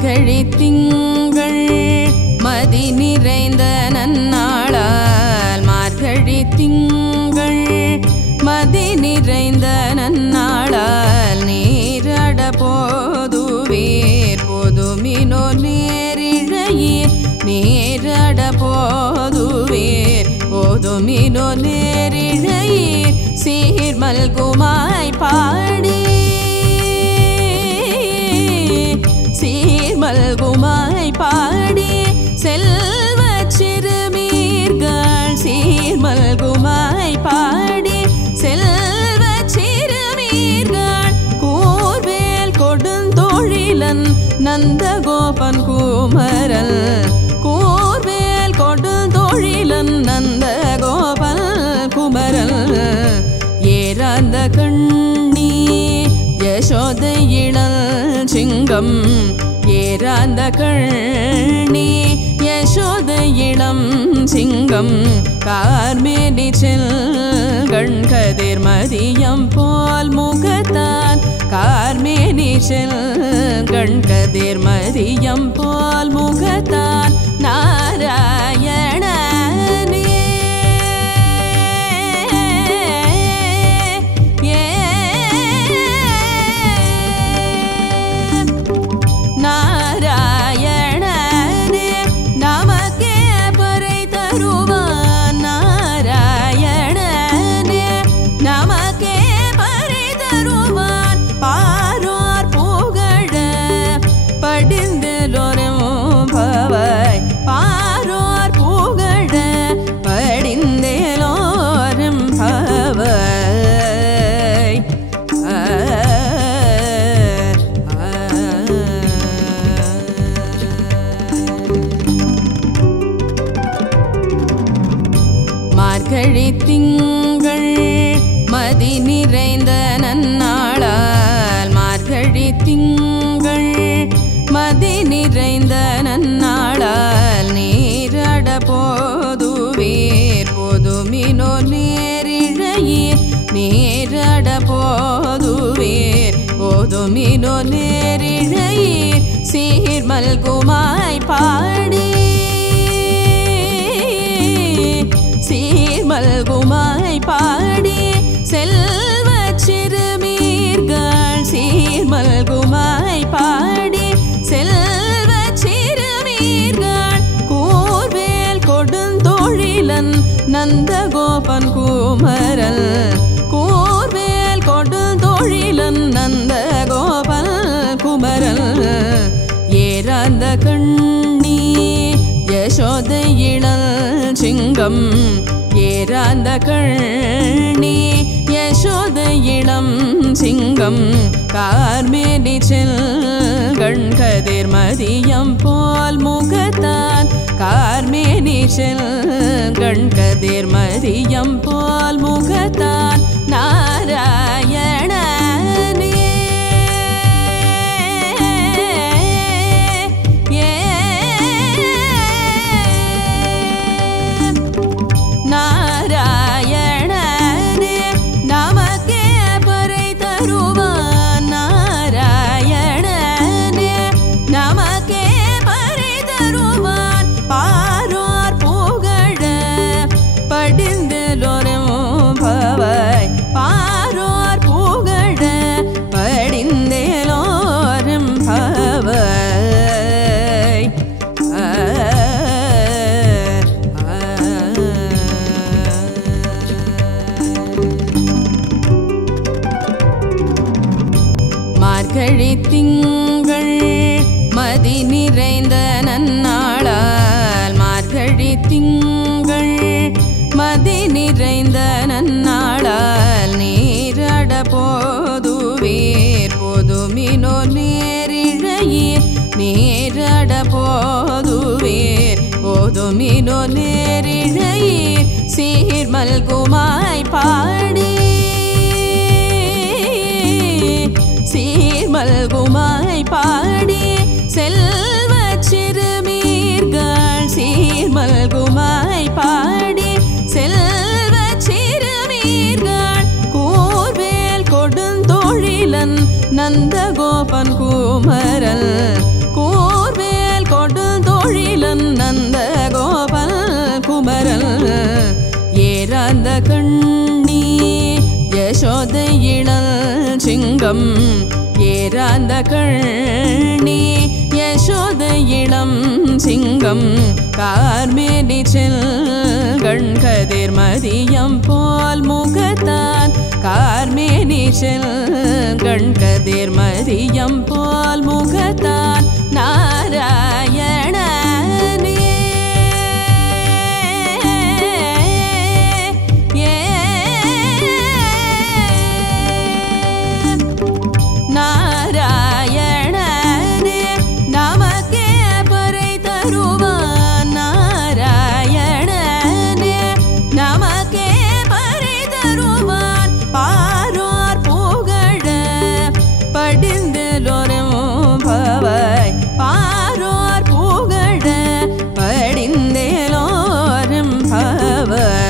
மார்கழி திங்கள் மதி நிறைந்த நன்னாளால் மார்கழி திங்கள் மதி நிறைந்த நன்னாளால் நீராட போதுவீர் போதுமினோ நேரிழையீர் நீராட போதுவீர் போதுமினோ நேரிழையீர் சீர்மல்குமாய் பாடி சீர்மல்குமாய் பாடி செல்வ சிறுமீர்கள் சீர்மல்குமாய் பாடி செல்வ சிறுமீர்கள் கூர்வேல் கொடுந்தொழிலன் நந்தகோபன் குமரல் கூர்வேல் கொடுந்தொழிலன் நந்தகோபன் குமரல் ஏறாந்த கண்ணி யசோதை இளல் சிங்கம் ஏறாந்த கண்ணி யசோதை இளம் சிங்கம் கார்மேனி செல்கண் கதிர் மதியம் போல் முகத்தான் கார்மேனி செல்கண் கதிர் மதியம் போல் முகத்தான் நாராயணனே நாராயணனே நமக்கே பறை தருவான் நாராயணனே நமக்கே பறை தருவான் பாரோர் புகழ படிந்தலோரும் பவாய் பாரோர் புகழ படிந்தலோரும் பவாய் மார்கழி திங்கள் மதி நிறைந்த நன்னாளால் மார்கழி திங்கள் மதி நிறைந்த நன்னாளால் நீராட போதுவீர் போதுமினோ நேரிழையீர் நீராட போதுவீர் போதுமினோ நேரிழையீர் சீர்மல்குமாய் பாடி சீர்மல்குமாய் பாடி செல்வ சிறுமீர்கள் சீர்மல்குமாய் பாடி செல்வ சிறுமீர்கள் கூர்வேல் கொடுந்தொழிலன் நந்தகோபன் குமரல் கூர்வேல் கொடுந்தொழிலன் நந்தகோபன் குமரல் ஏறாந்த கண்ணி யசோதை இளல் சிங்கம் ஏறாந்த கண்ணி யசோதை இளம் சிங்கம் கார்மேனி செல்கண் கதிர் மதியம் போல் முகத்தான் கார்மேனி செல்கண் கதிர் மதியம் போல் முகத்தான் நாராயணனே நாராயணனே நமக்கே பறை தருவான் நாராயணனே நமக்கே பறை தருவான் பாரோர் புகழ படிந்தலோரும் பவாய் பாரோர் புகழ படிந்தலோரும் பவாய் மார்கழி திங்கள் மதி நிறைந்த நன்னாளால் மார்கழி திங்கள் மதி நிறைந்த நன்னாளால் நீராட போதுவீர் போதுமினோ நேரிழையீர் நீராட போதுவீர் போதுமினோ நேரிழையீர் சீர்மல்குமாய் பாடி சீர்மல்குமாய் பாடி செல்வ சிறுமீர்கள் சீர்மல்குமாய் பாடி செல்வ சிறுமீர்கள் கூர்வேல் கொடுந்தொழிலன் நந்தகோபன் குமரல் கூர்வேல் கொடுல் தொழிலன் நந்த கோபல் குமரல் ஏறாந்த கண்ணி யசோதை இளல் சிங்கம் ஏறாந்த கண்ணி யசோதை இளம் சிங்கம் கார்மேனி செல்கண் கதிர் மதியம் போல் முகத்தான் கார்மேனி செல்கண் கதிர் மதியம் போல் முகத்தான் நாராயணனே நாராயணனே நமக்கே பறை தருவான் நாராயணனே நமக்கே பறை தருவான் பாரோர் புகழ படிந்தலோரும் பவாய் பாரோர் புகழ படிந்தலோரும் பவாய்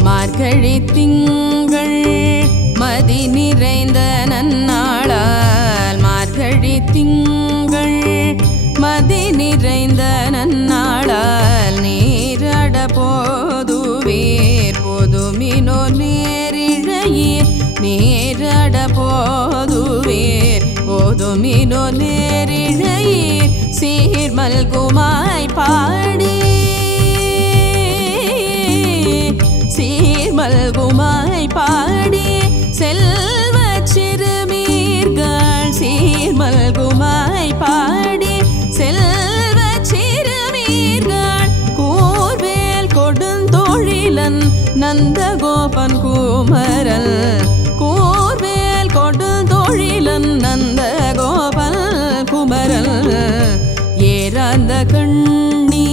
மார்கழி திங்கள் மதி நிறைந்த நன்னாளால் மார்கழி திங்கள் மதி நிறைந்த நன்னாளால் நீராட போதுவீர் பொதுமினோ நேரிழையீர் நீராட போதுவீர் பொதுமினோ நேரிழையீர் சீர்மல்குமாய் பாடி சீர்மல்குமாய் பாடி செல்வ சிறுமீர்கள் சீர்மல்குமாய் பாடி செல்வ சிறுமீர்கள் கூர்வேல் கொடுந்தொழிலன் நந்தகோபன் குமரல் கூர்வேல் கொடுந்தொழிலன் நந்தகோபன் குமரல் ஏறாந்த கண்ணி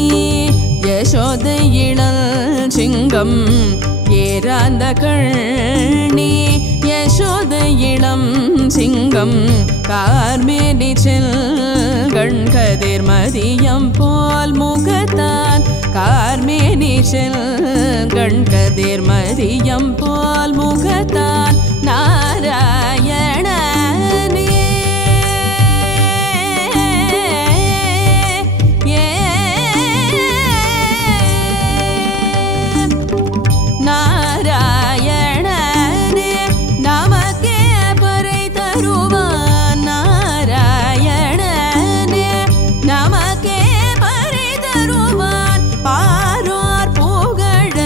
யசோதை இளல் சிங்கம் ஏறாந்த கண்ணி யசோதை இளம் சிங்கம் கார்மேனி செல்கண் கதிர் மதியம் போல் முகத்தான் கார்மேனி செல்கண் கதிர் மதியம் போல் முகத்தான் நாராயணனே நாராயணனே நமக்கே பறை தருவான் நாராயணனே நமக்கே பறை தருவான் பாரோர் புகழ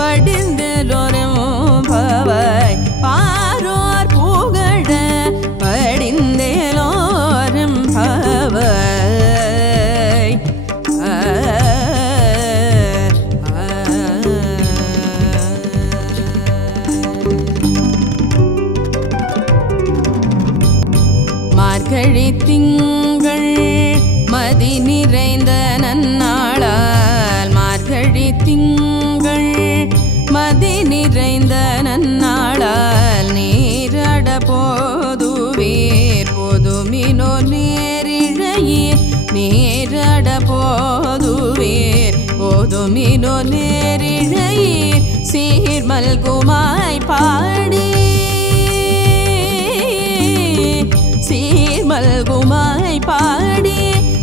படிந்தலோரும் பவாய் பாரோர் புகழ படிந்தலோரும் பவாய் மார்கழி திங்கள் மதி நிறைந்த நன்னாளால் மார்கழி திங்கள் மதி நிறைந்த நன்னாளால் நீராட போதுவீர் பொதுமினோ நேரிழையீர் நீராட போதுவீர் பொதுமினோ நேரிழையீர் சீர்மல்குமாய் பாடி சீர்மல்குமாய் பாடி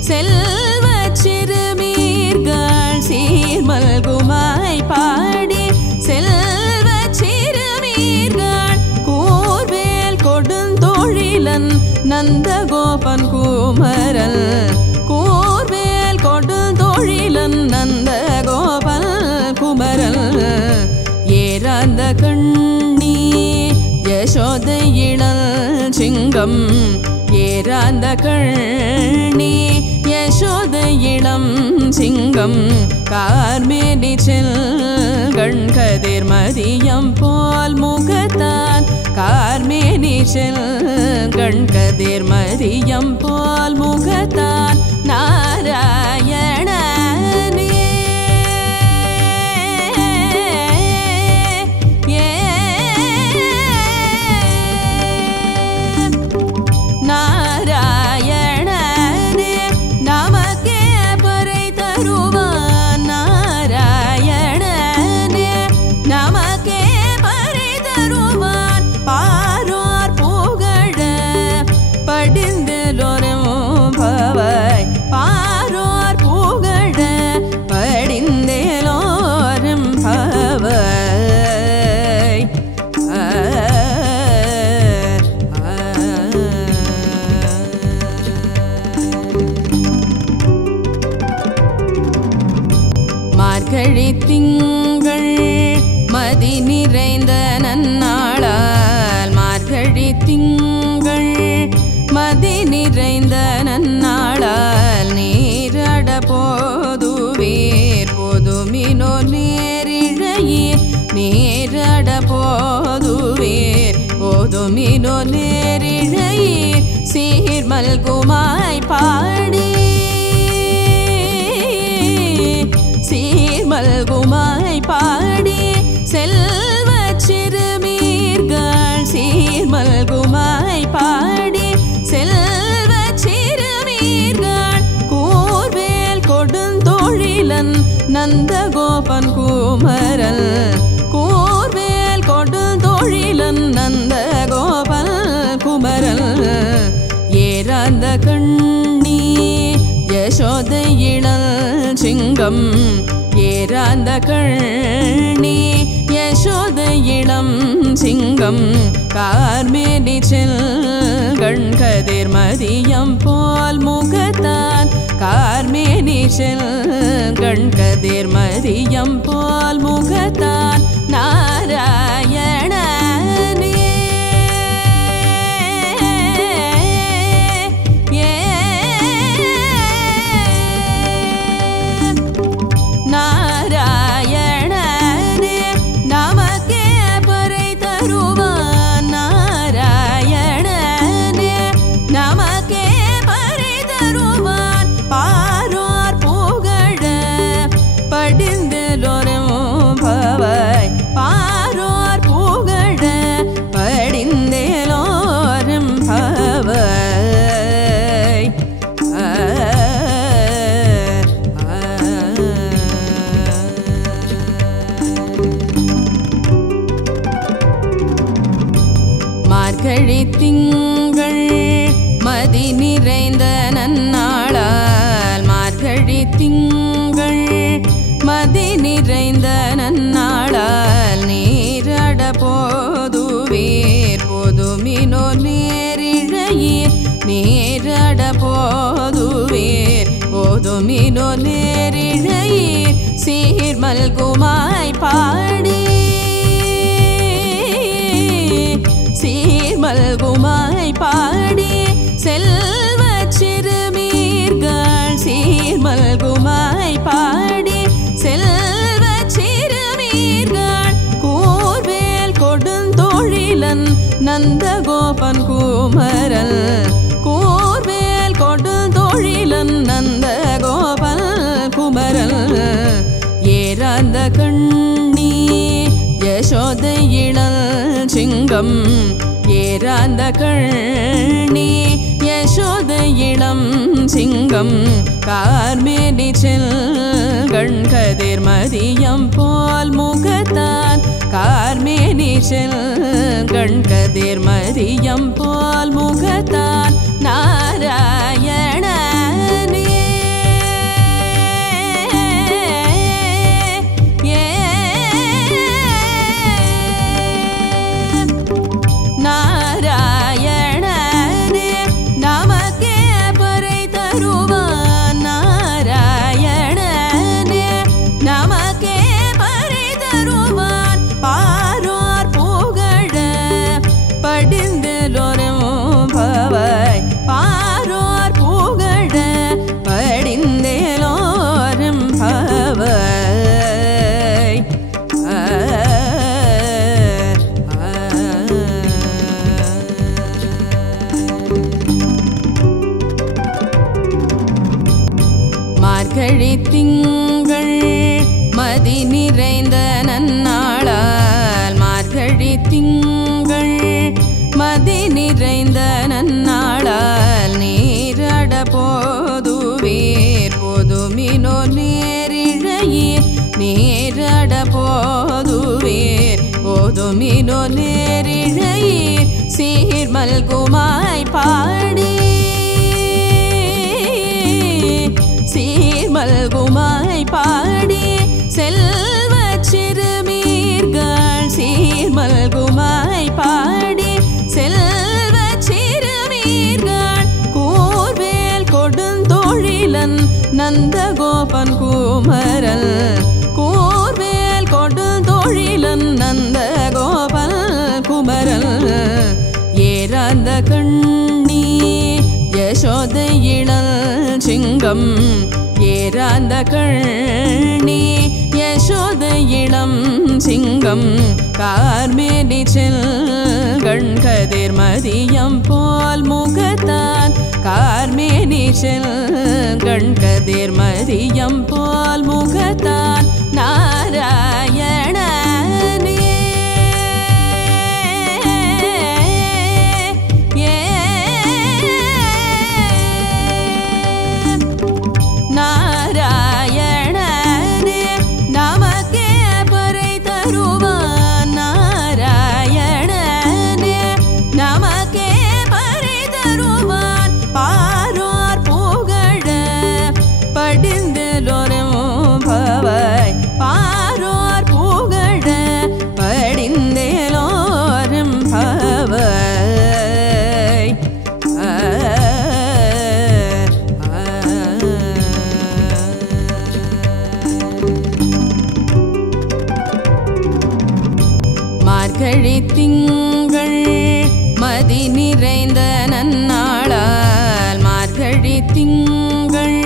செல்வ சிறுமீர்கள் சீர்மல்குமாய் பாடி செல்வ சிறுமீர்கள் கூர்வேல் கொடுந்தொழிலன் நந்தகோபன் குமரல் கூர்வேல் கொடுந்தொழிலன் நந்தகோபன் குமரல் ஏறாந்த கண்ணி யசோதை இளல் சிங்கம் ஏறாந்த கண்ணி யசோதை இளம் சிங்கம் கார்மேனி செல்கண் கதிர் மதியம் போல் முகத்தான் கார்மேனி செல்கண் கதிர் மதியம் போல் முகத்தான் நாராயணனே நாராயணனே நமக்கே பறை தருவான் மார்கழி திங்கள் மதி நிறைந்த நன்னாளால் மார்கழி திங்கள் மதி நிறைந்த நன்னாளால் நீராட போதுவீர் போதுமினோ நேரிழையீர் நீராட போதுவீர் போதுமினோ நேரிழையீர் சீர்மல்குமாய் பாடி சீர்மல்குமாய் பாடி செல்வ சிறுமீர்கள் சீர்மல்குமாய் பாடி செல்வ சிறுமீர்கள் கூர்வேல் கொடுந்தொழிலன் நந்தகோபன் குமரல் கூர்வேல் கொடுந்தொழிலன் நந்தகோபன் குமரல் ஏறாந்த கண்ணி யசோதை இளல் சிங்கம் ஏறாந்த கண்ணி யசோதை இளம் சிங்கம் கார்மேனி செல்கண் கதிர் மதியம் போல் முகத்தான் கார்மேனி செல்கண் கதிர் மதியம் போல் முகத்தான் நாராயணனே நாராயணனே நமக்கே பறை தருவான் நாராயணனே நமக்கே பறை தருவான் பாரோர் புகழ படிந்தலோரும் பவாய் பாரோர் புகழ படிந்தலோரும் பவாய் மார்கழி திங்கள் மதி நிறைந்த நன்னாளால் மார்கழி திங்கள் மதி நிறைந்த நன்னாளால் நீராட போதுவீர் போதுமினோ நேரிழையீர் நீராட போதுவீர் போதுமினோ நேரிழையீர் சீர்மல்குமாய் பாடி சீர்மல்குமாய் பாடி செல்வ சிறுமீர்கள் சீர்மல்குமாய் பாடி செல்வ சிறுமீர்கள் கூர்வேல் கொடுந்தொழிலன் நந்தகோபன் குமரல் கூர்வேல் கொடுந்தொழிலன் நந்தகோபன் குமரல் ஏறாந்த கண்ணி யசோதை இளல் சிங்கம் ஏறாந்த கண்ணி யசோதை இளம் சிங்கம் கார்மேனி செல்கண் கதிர் மதியம் போல் முகத்தான் கார்மேனி செல்கண் கதிர் மதியம் போல் முகத்தான் நாராயணனே நாராயணனே நமக்கே பறை தருவான் நாராயணனே நமக்கே பறை தருவான் பாரோர் புகழ படிந்தலோரும் பவாய் பாரோர் புகழ படிந்தலோரும் பவாய் மார்கழி திங்கள் மதி நிறைந்த நன்னாளால் மார்கழி திங்கள் மதி நிறைந்த நன்னாளால் நீராட போதுவீர் போதுமினோ நேரிழையீர் நீராட போதுவீர் போதுமினோ நேரிழையீர் சீர்மல்குமாய் பாடி சீர்மல்குமாய் பாடி செல்வ சிறுமீர்கள் சீர்மல்குமாய் பாடி செல்வ சிறுமீர்கள் கூர்வேல் கொடுந்தொழிலன் நந்தகோபன் குமரல் கொடுந்தொழிலன் நந்த கோபல் குமரல் ஏராந்த கண்ணி யசோதை இளல் சிங்கம் ஏராந்த கண்ணி யசோதை இளம் சிங்கம் கார்மேனி செல்கண் கதிர் மதியம் போல் முகத்தான் கார்மேனி செல்கண் கதிர் மதியம் போல் முகத்தான் நாராயணனே நாராயணனே நமக்கே பறை தருவான் நாராயணனே நமக்கே பறை தருவான் பாரோர் புகழ படிந்தலோரும் பவாய் பாரோர் புகழ படிந்தலோரும் பவாய் மார்கழி திங்கள் மதி நிறைந்த நன்னாளால் மார்கழி திங்கள்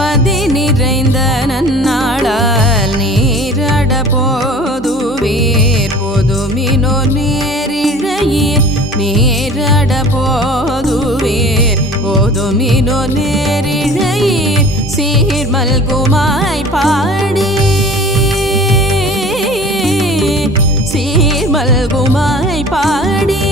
மதி நிறைந்த நன்னாளால் நீராட போதுவீர் போதுமினோ நேரிழையீர் நீராட போதுவீர் போதுமினோ நேரிழையீர் சீர்மல்குமாய் பாடி சீர்மல்குமாய் பாடி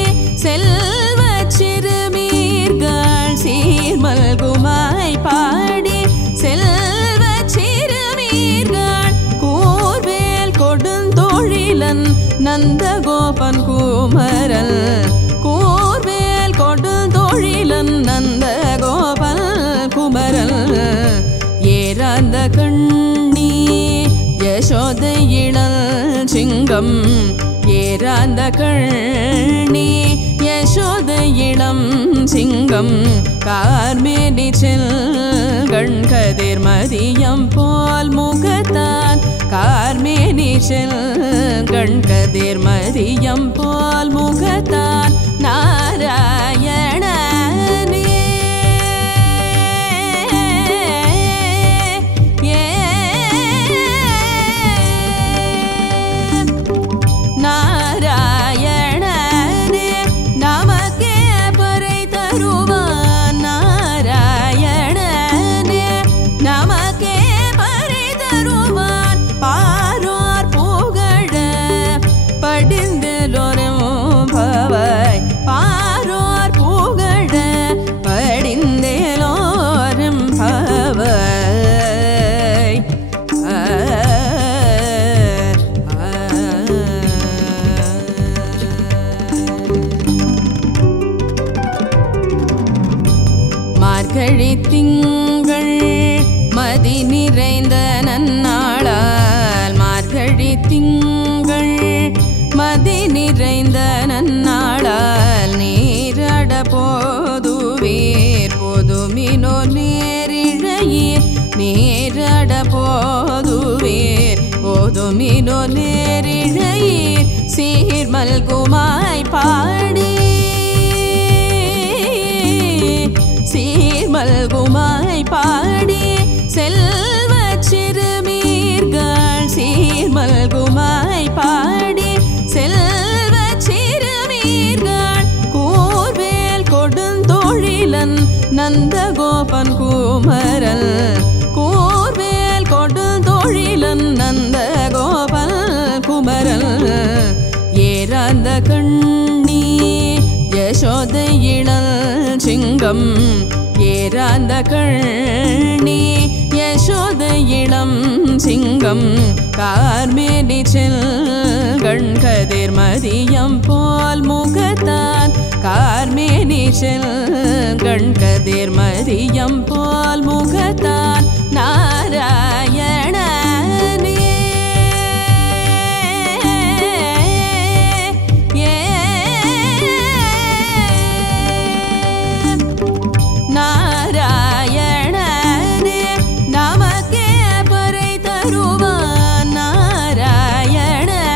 செல்வ சிறுமீர்கள் சீர்மல்குமாய் பாடி செல்வ சிறுமீர்கள் கூர்வேல் கொடுந்தொழிலன் நந்தகோபன் குமரல் கூர்வேல் கொடுந்தொழிலன் நந்தகோபன் குமரல் ஏராந்த கண்ணி யசோதை இளல் சிங்கம் ஏராந்த கண்ணி யசோதை இளம் சிங்கம் கார்மேனி செல்கண் கதிர் மதியம் போல் முகத்தான் கார்மேனி செல்கண் கதிர் மதியம் போல் முகத்தான் நாராயணனே நாராயணனே நமக்கே பறை தருவான் நாராயணனே நமக்கே பறை தருவான் பாரோர் புகழ படிந்தலோரும் பவாய் பாரோர் புகழ படிந்தலோரும் பவாய் மார்கழி திங்கள் மதி நிறைந்த நன்னாளால் மார்கழி திங்கள் மதி நிறைந்த நன்னாளால் நீராட போதுவீர் போதுமினோ நேரிழையீர் நீராட போதுவீர் போதுமினோ நேரிழையீர் சீர்மல்குமாய் பாடி சீர்மல்குமாய் பாடி செல்வ சிறுமீர்கள் சீர்மல்குமாய் பாடி செல்வ சிறுமீர்கள் கூர்வேல் கொடுந்தொழிலன் நந்தகோபன் குமரல் கூர்வேல் கொடுந்தொழிலன் நந்தகோபன் குமரல் ஏராந்த கண்ணி யசோதை இளல் சிங்கம் ஏராந்த கண்ணி யசோதை இளம் சிங்கம் கார்மேனி செல்கண் கதிர் மதியம் போல் முகத்தான் கார்மேனி செல்கண் கதிர் மதியம் போல் முகத்தான் நாராயணனே நாராயணனே நமக்கே பறை தருவான் நாராயணனே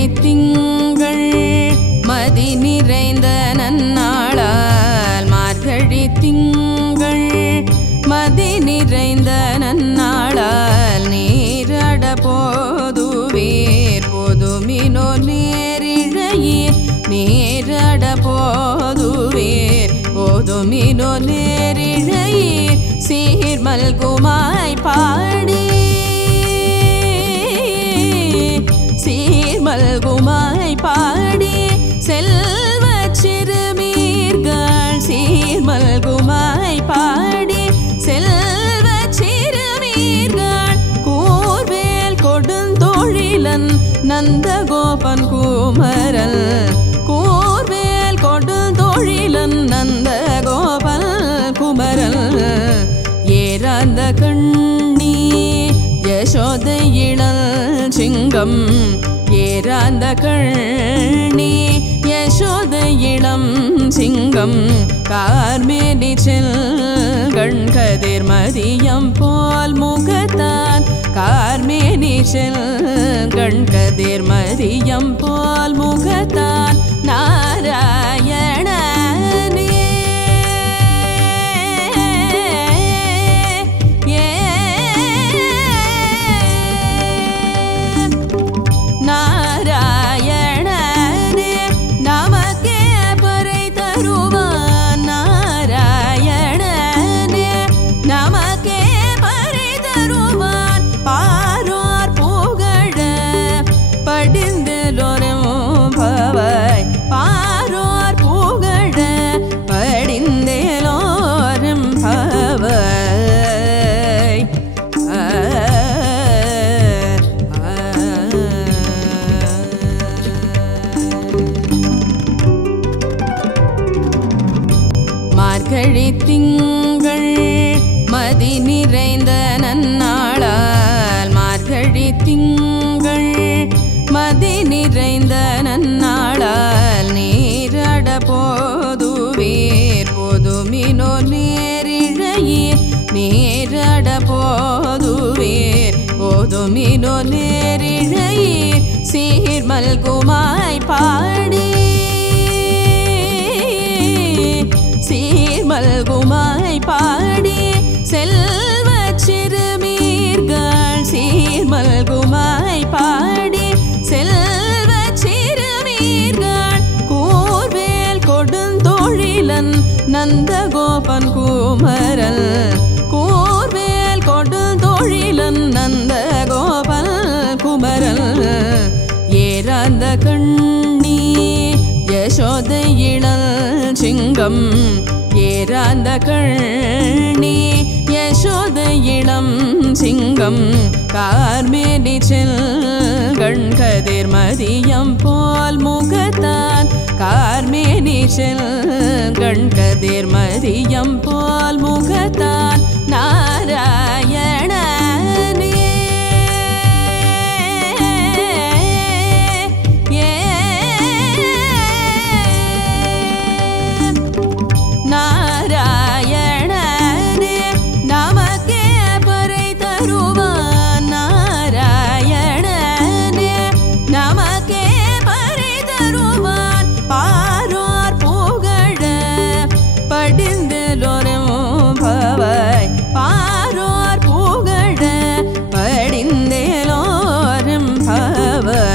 மார்கழி திங்கள் மதி நிறைந்த நன்னாளால் மார்கழி திங்கள் மதி நிறைந்த நன்னாளால் நீராட போதுவீர் போதுமினோ நேரிழையீர் நீராட போதுவீர் போதுமினோ நேரிழையீர் சீர்மல்குமாய் பாடி சீர்மல்குமாய் பாடி செல்வ சிறுமீர்கள் சீர்மல்குமாய் பாடி செல்வ சிறுமீர்கள் கூர்வேல் கொடுந்தொழிலன் நந்தகோபன் குமரல் கூர்வேல் கொடுந்தொழிலன் நந்தகோபன் குமரல் ஏறாந்த கண்ணி யசோதை இளல் சிங்கம் ஏறாந்த கண்ணி யசோதை இளம் சிங்கம் கார்மேனி செல்கண் கதிர் மதியம் போல் முகத்தான் கார்மேனி செல்கண் கதிர் மதியம் போல் முகத்தான் நாராயணனே நாராயணனே நமக்கே பறை தருவான் நாராயணனே நமக்கே பறை தருவான் பாரோர் புகழ படிந்தலோரும் பவாய் பாரோர் புகழ படிந்தலோரும் பவாய் மார்கழி திங்கள் மதி நிறைந்த நன்னாளால் மார்கழி திங்கள் மதி நிறைந்த நன்னாளால் நீராட போதுவீர் போதுமினோ நேரிழையீர் நீராட போதுவீர் போதுமினோ நேரிழையீர் சீர்மல்குமாய் பாடி சீர்மல்குமாய் பாடி செல்வ சிறுமீர்கள் சீர்மல்குமாய் பாடி செல்வ சிறுமீர்கள் கூர்வேல் கொடுந்தொழிலன் நந்தகோபன் குமரல் கூர்வேல் கொடுந்தொழிலன் நந்தகோபன் குமரல் ஏறாந்த கண்ணி யசோதை இளல் சிங்கம் ஏறாந்த கண்ணி யசோதை இளம் சிங்கம் கார்மேனி செல்கண் கதிர் மதியம் போல் முகத்தான் கார்மேனி செல்கண் கதிர் மதியம் போல் முகத்தான் நாராயணனே நாராயணனே நமக்கே பறை தருவான் நாராயணனே நமக்கே பறை தருவான் பாரோர் புகழ படிந்தலோரும் பவாய் பாரோர் புகழ படிந்தலோரும் பவாய்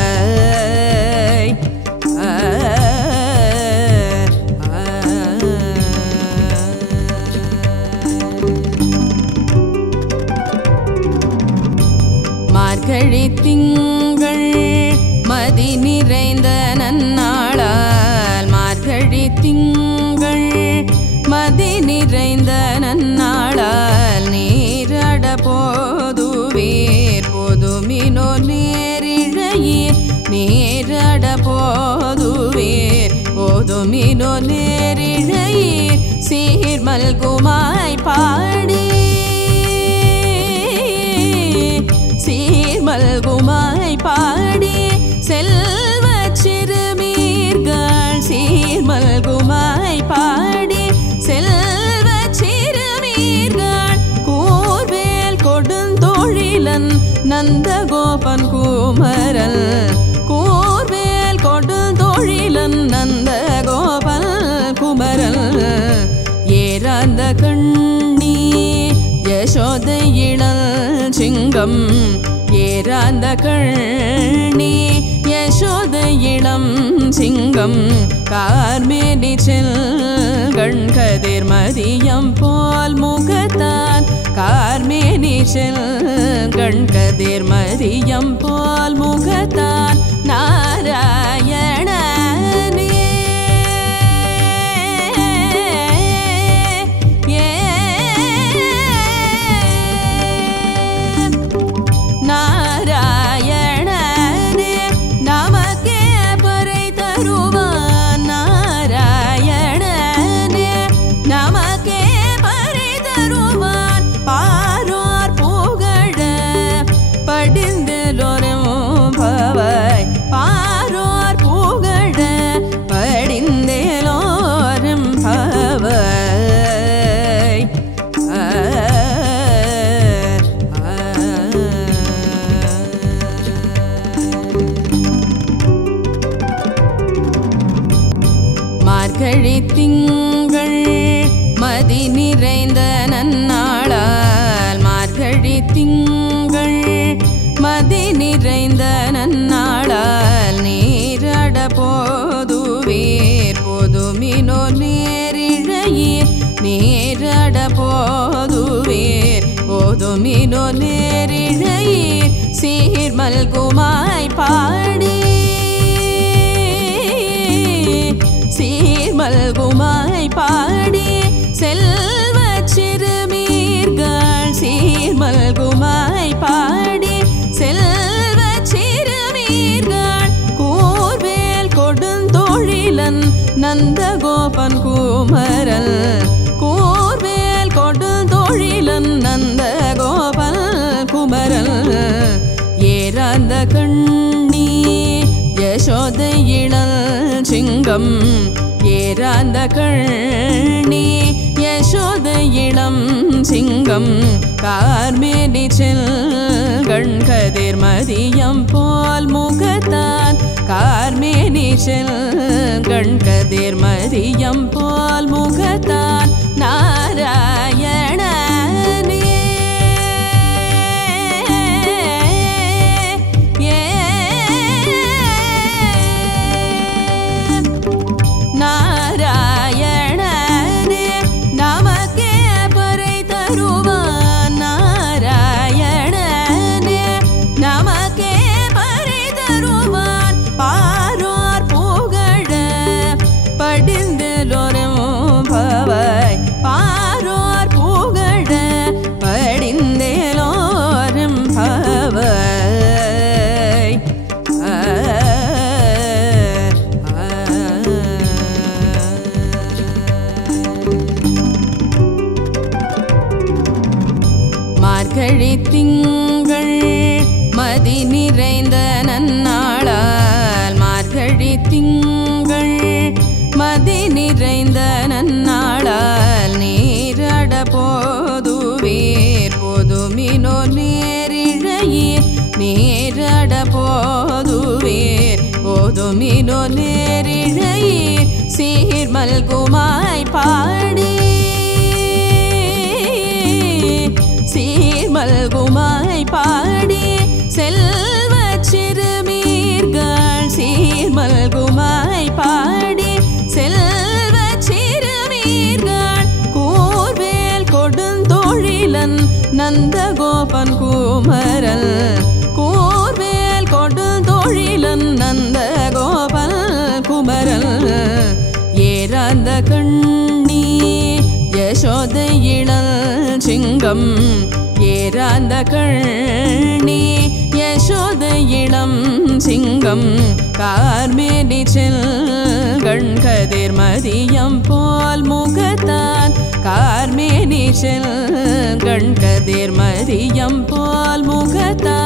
மார்கழி திங்கள் மதி நிறைந்த நன்னாளால் மார்கழி திங்கள் மதி நிறைந்த நன்னாளால் நீராட போதுவீர் போதுமினோ நேரிழையீர் நீராட போதுவீர் போதுமினோ நேரிழையீர் சீர்மல்குமாய் பாடி சீர்மல்குமாய் பாடி செல்வ சிறுமீர்கள் சீர்மல்குமாய் பாடி செல்வ சிறுமீர்கள் கூர்வேல் கொடுந்தொழிலன் நந்தகோபன் குமரல் கூர்வேல் யசோதை இளல் சிங்கம் ஏராந்த கண்ணி யசோதை இளம் சிங்கம் கார்மேனி செல்கண் கதிர் மதியம் போல் முகத்தான் கார்மேனி செல்கண் கதிர் மதியம் போல் முகத்தான் நாராயணனே நாராயணனே நமக்கே பறை தருவான் நாராயணனே நமக்கே பறை தருவான் பாரோர் புகழ படிந்தலோரும் பவாய் பாரோர் புகழ படிந்தலோரும் பவாய் மார்கழி திங்கள் மதி நிறைந்த நன்னாளால் மார்கழி திங்கள் மதி நிறைந்த நன்னாளால் நீராட போதுவீர் போதுமினோ நேரிழையீர் நீராட போதுவீர் போதுமினோ நேரிழையீர் சீர்மல்குமாய் பாடி சீர்மல்குமாய் பாடி செல்வ சிறுமீர்கள் சீர்மல்குமாய் பாடி செல்வ சிறுமீர்கள் கூர்வேல் கொடுந்தொழிலன் நந்தகோபன் குமரல் கூர்வேல் கொடுந்தொழிலன் நந்தகோபன் குமரல் ஏராந்த கண்ணி யசோதை இளல் சிங்கம் ஏராந்த கண்ணி யசோதை இளம் சிங்கம் கார்மேனி செல்கண் கதிர் மதியம் போல் முகத்தான் கார்மேனி செல்கண் கதிர் மதியம் போல் முகத்தான் நாராயணனே நாராயணனே நமக்கே பறை தருவான் நாராயணனே நமக்கே பறை தருவான் பாரோர் புகழ படிந்தலோரும் பவாய் பாரோர் புகழ படிந்தலோரும் பவாய் மார்கழி திங்கள் மதி நிறைந்த நன்னாளால் மார்கழி திங்கள் மதி நிறைந்த நன்னாளால் நீராட போதுவீர் போதுமினோ நேரிழையீர் நீராட போதுவீர் போதுமினோ நேரிழையீர் சீர்மல்குமாய் பாடி சீர்மல்குமாய் பாடி செல்வ சிறுமீர்கள் சீர்மல்குமாய் பாடி செல்வ சிறுமீர்கள் கூர்வேல் கொடுந்தொழிலன் நந்தகோபன் குமரல் கூர்வேல் கொடுந்தொழிலன் நந்தகோபன் குமரல் ஏராந்த கண்ணி யசோதை இளல் சிங்கம் ஏராந்த கண்ணி யசோதை இளம் சிங்கம் கார்மேனி செல்கண் கதிர் மதியம் போல் முகத்தான் கார்மேனி செல்கண் கதிர் மதியம் போல் முகத்தான்